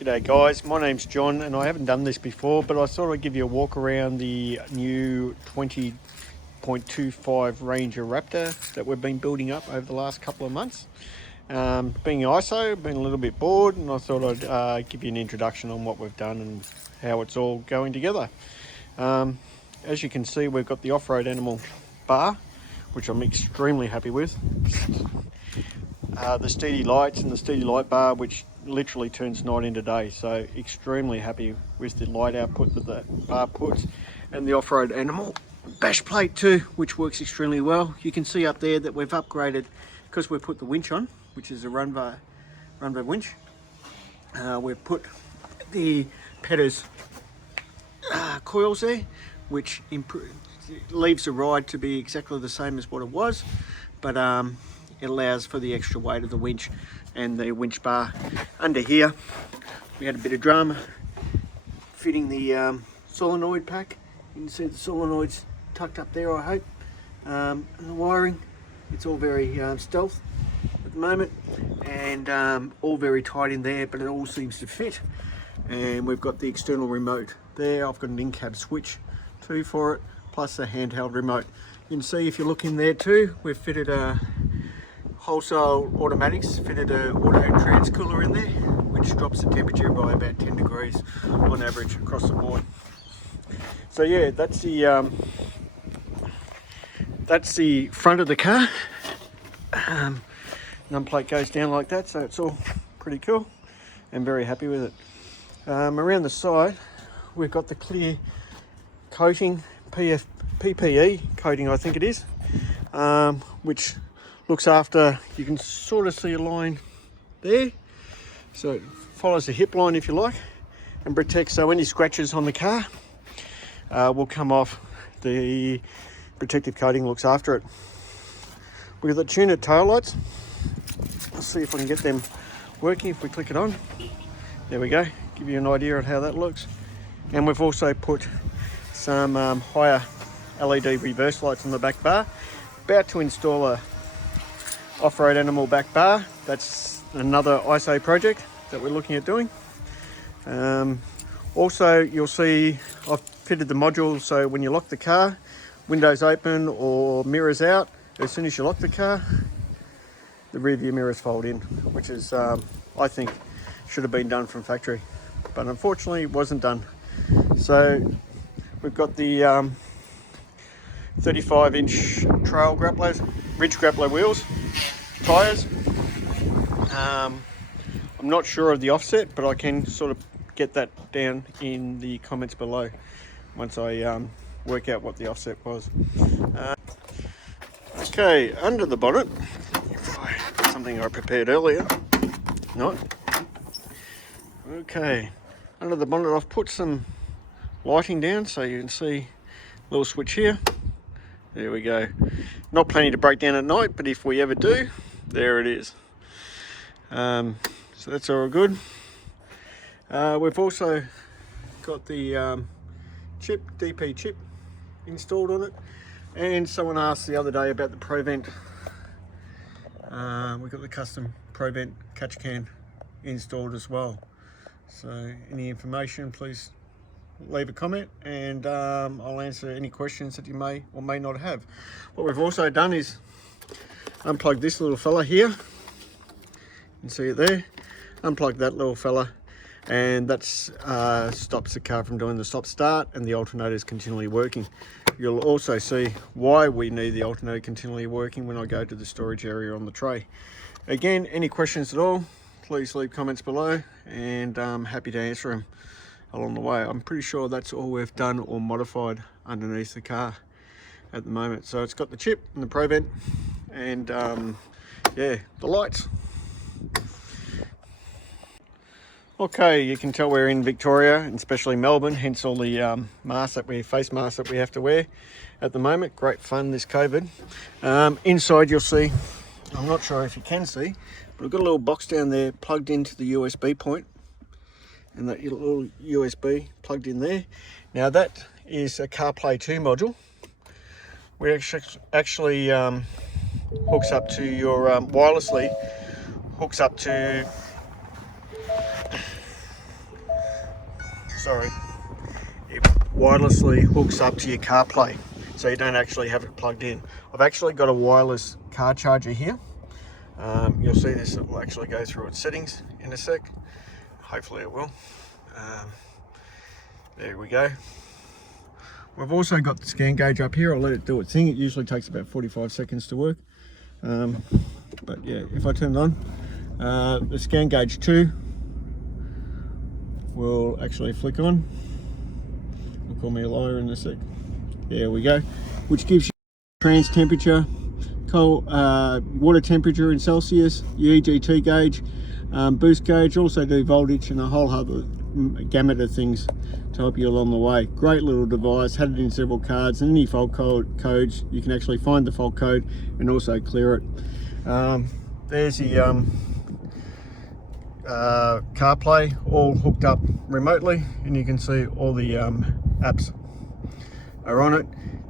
G'day guys, my name's John and I haven't done this before, but I thought I'd give you a walk around the new 20.25 Ranger Raptor that we've been building up over the last couple of months. Being ISO, been a little bit bored, and I thought I'd give you an introduction on what we've done and how it's all going together. As you can see, we've got the Offroad Animal bar, which I'm extremely happy with. The steady lights and the steady light bar, which literally turns night into day, so extremely happy with the light output that the bar puts. And the Offroad Animal bash plate too, which works extremely well. You can see up there that we've upgraded because we've put the winch on, which is a Ranger winch. We've put the Petters coils there, which leaves the ride to be exactly the same as what it was, but it allows for the extra weight of the winch and the winch bar. Under here we had a bit of drama fitting the solenoid pack. You can see the solenoids tucked up there, I hope, and the wiring, it's all very stealth at the moment, and all very tight in there, but it all seems to fit. And we've got the external remote there. I've got an in-cab switch too for it, plus a handheld remote. You can see if you look in there too, we've fitted a wholesale automatics, fitted a auto trans cooler in there, which drops the temperature by about 10 degrees on average across the board. So yeah, that's the front of the car. Numplate goes down like that, so it's all pretty cool and very happy with it. Around the side we've got the clear coating, PPE coating I think it is, which looks after, you can sort of see a line there, so it follows the hip line if you like, and protects, so any scratches on the car will come off. The protective coating looks after it. We've got the tuner tail lights. Let's see if I can get them working. If we click it on, there we go, give you an idea of how that looks. And we've also put some higher LED reverse lights on the back bar. About to install a Offroad Animal back bar. That's another ISO project that we're looking at doing. Also, you'll see I've fitted the module so when you lock the car, windows open or mirrors out, as soon as you lock the car, the rear view mirrors fold in, which is I think should have been done from factory, but unfortunately it wasn't done. So we've got the 35-inch trail grapplers, ridge grappler wheels, tyres. I'm not sure of the offset, but I can sort of get that down in the comments below once I work out what the offset was. Okay, under the bonnet, something I prepared earlier. Not. Okay, under the bonnet I've put some lighting down so you can see a little switch here. There we go. Not planning to break down at night, but if we ever do, there it is. So that's all good. We've also got the DP chip installed on it, and someone asked the other day about the Provent. We've got the custom Provent catch can installed as well. So any information, please leave a comment, and I'll answer any questions that you may or may not have. What we've also done is unplug this little fella here. You can see it there. Unplug that little fella, and that stops the car from doing the stop start, and the alternator is continually working. You'll also see why we need the alternator continually working when I go to the storage area on the tray. Again, any questions at all, please leave comments below, and I'm happy to answer them along the way. I'm pretty sure that's all we've done or modified underneath the car at the moment. So it's got the chip and the Provent, and yeah, the lights. Okay, you can tell we're in Victoria, and especially Melbourne, hence all the face masks that we have to wear at the moment. Great fun, this COVID. Inside you'll see, I'm not sure if you can see, but we've got a little box down there plugged into the USB point, and that little USB plugged in there. Now that is a CarPlay 2 module. We actually hooks up to your wirelessly, hooks up to sorry, it wirelessly hooks up to your CarPlay, so you don't actually have it plugged in. I've actually got a wireless car charger here. You'll see this will actually go through its settings in a sec. Hopefully it will. There we go. We've also got the scan gauge up here. I'll let it do its thing. It usually takes about 45 seconds to work. But yeah, if I turn it on, the scan gauge 2 will actually flick on. Will call me a liar in a sec. There we go. Which gives you trans temperature, cold water temperature in Celsius, your EGT gauge, boost gauge, also do voltage and a whole other gamut of things to help you along the way. Great little device, had it in several cards, and any fault codes, you can actually find the fault code and also clear it. There's the CarPlay all hooked up remotely, and you can see all the apps are on it.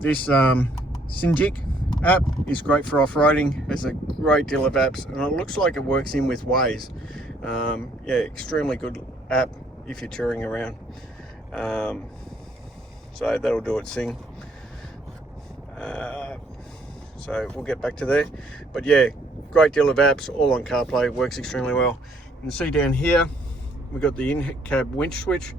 This Sinjik app is great for off-roading. There's a great deal of apps, and it looks like it works in with Waze. Yeah, extremely good app if you're touring around. So that'll do its thing. So we'll get back to there. But yeah, great deal of apps, all on CarPlay, works extremely well. You can see down here, we've got the in-cab winch switch,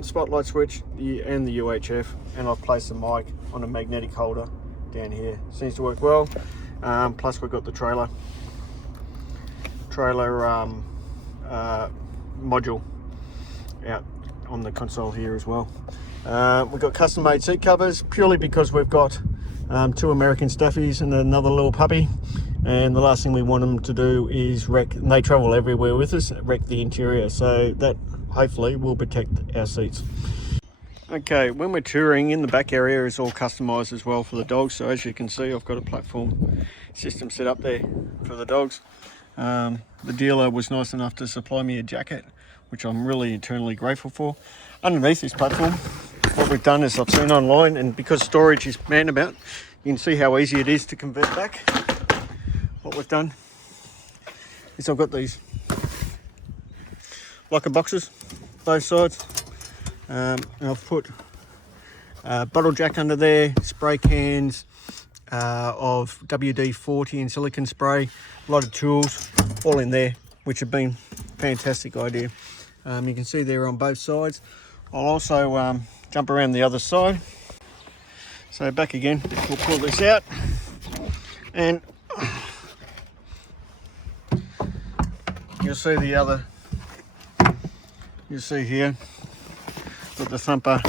spotlight switch, and the UHF, and I've placed the mic on a magnetic holder down here. Seems to work well. Plus we've got the trailer module out on the console here as well. We've got custom made seat covers purely because we've got 2 American staffies and another little puppy, and the last thing we want them to do is wreck, and they travel everywhere with us, wreck the interior, so that hopefully will protect our seats. Okay, when we're touring, in the back area is all customized as well for the dogs. So as you can see, I've got a platform system set up there for the dogs. The dealer was nice enough to supply me a jacket, which I'm really eternally grateful for. Underneath this platform, what we've done is I've seen online, and because storage is man about, you can see how easy it is to convert back. What we've done is I've got these locker boxes, both sides. And I've put a bottle jack under there, spray cans of WD-40 and silicone spray, a lot of tools, all in there, which have been a fantastic idea. You can see there on both sides. I'll also jump around the other side. So back again, we'll pull this out, and you'll see here, got the thumper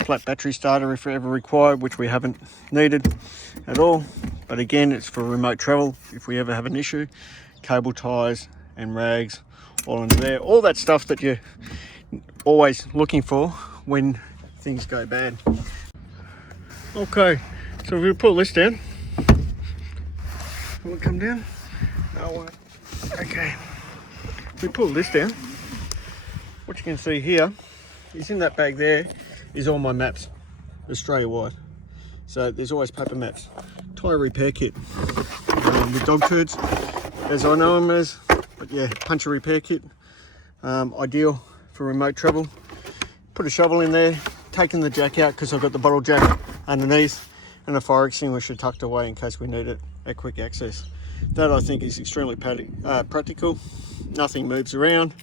flat battery starter if ever required, which we haven't needed at all, but again, it's for remote travel if we ever have an issue. Cable ties and rags all under there, all that stuff that you're always looking for when things go bad. Okay, so if we pull this down, will it come down? No, it won't. Okay, if we pull this down, what you can see here is in that bag there is all my maps, Australia wide. So there's always paper maps. Tyre repair kit with dog turds, as I know them as, but yeah, puncture repair kit, ideal for remote travel. Put a shovel in there, taking the jack out because I've got the bottle jack underneath, and a fire extinguisher tucked away in case we need it at quick access. That I think is extremely practical. Nothing moves around,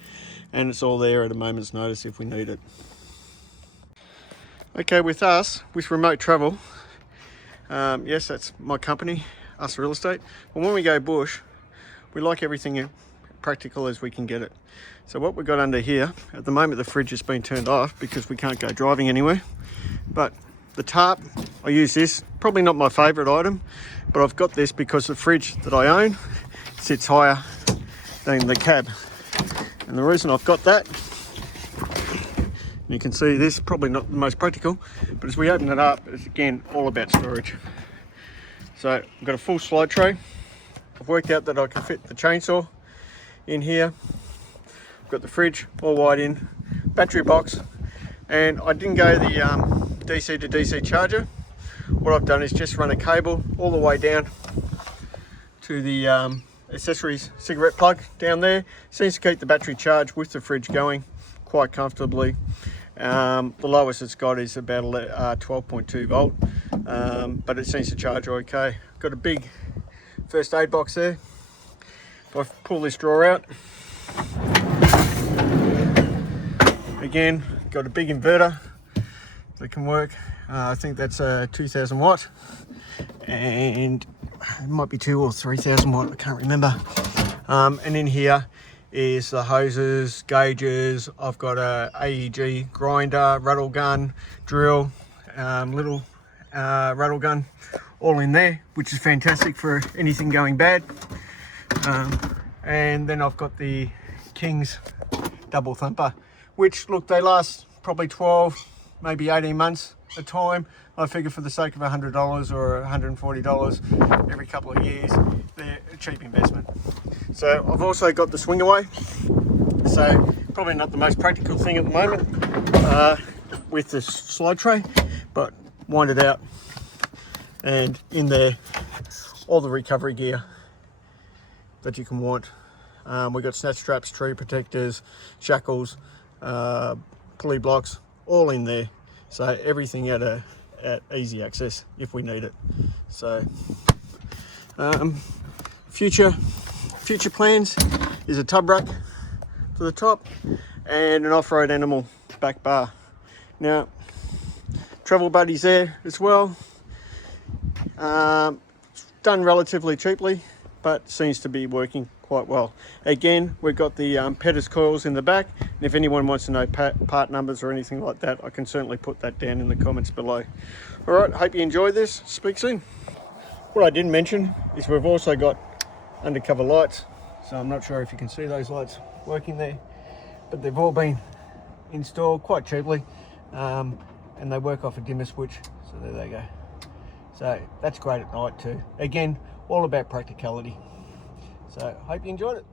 and it's all there at a moment's notice if we need it. Okay, with us, with remote travel, yes, that's my company, Us Real Estate. But when we go bush, we like everything practical as we can get it. So what we've got under here, at the moment the fridge has been turned off because we can't go driving anywhere. But the tarp, I use this, probably not my favourite item, but I've got this because the fridge that I own sits higher than the cab. And the reason I've got that, you can see this, probably not the most practical, but as we open it up, it's again all about storage. So I've got a full slide tray. I've worked out that I can fit the chainsaw in here. I've got the fridge all wide in, battery box, and I didn't go the DC to DC charger. What I've done is just run a cable all the way down to the accessories cigarette plug down there. Seems to keep the battery charged with the fridge going quite comfortably. The lowest it's got is about 12.2 volt, but it seems to charge okay. Got a big first aid box there. If I pull this drawer out, again, got a big inverter that can work. I think that's a 2000 watt, and it might be 2 or 3000 watt, I can't remember. And in here is the hoses, gauges. I've got a AEG grinder, rattle gun, drill, little rattle gun, all in there, which is fantastic for anything going bad. And then I've got the King's double thumper, which, look, they last probably 12, maybe 18 months a time. I figure for the sake of $100 or $140 every couple of years, they're a cheap investment. So I've also got the swing away. So probably not the most practical thing at the moment with the slide tray, but wind it out, and in there all the recovery gear that you can want. We've got snatch straps, tree protectors, shackles, pulley blocks, all in there. So everything at easy access if we need it. So future plans is a tub rack to the top and an Offroad Animal back bar. Now, travel buddies there as well. Done relatively cheaply, but seems to be working quite well. Again, we've got the Pettis coils in the back, and if anyone wants to know part numbers or anything like that, I can certainly put that down in the comments below. All right, hope you enjoyed this. Speak soon. What I didn't mention is we've also got undercover lights, so I'm not sure if you can see those lights working there, but they've all been installed quite cheaply, and they work off a dimmer switch, so there they go. So that's great at night too. Again, all about practicality. So hope you enjoyed it.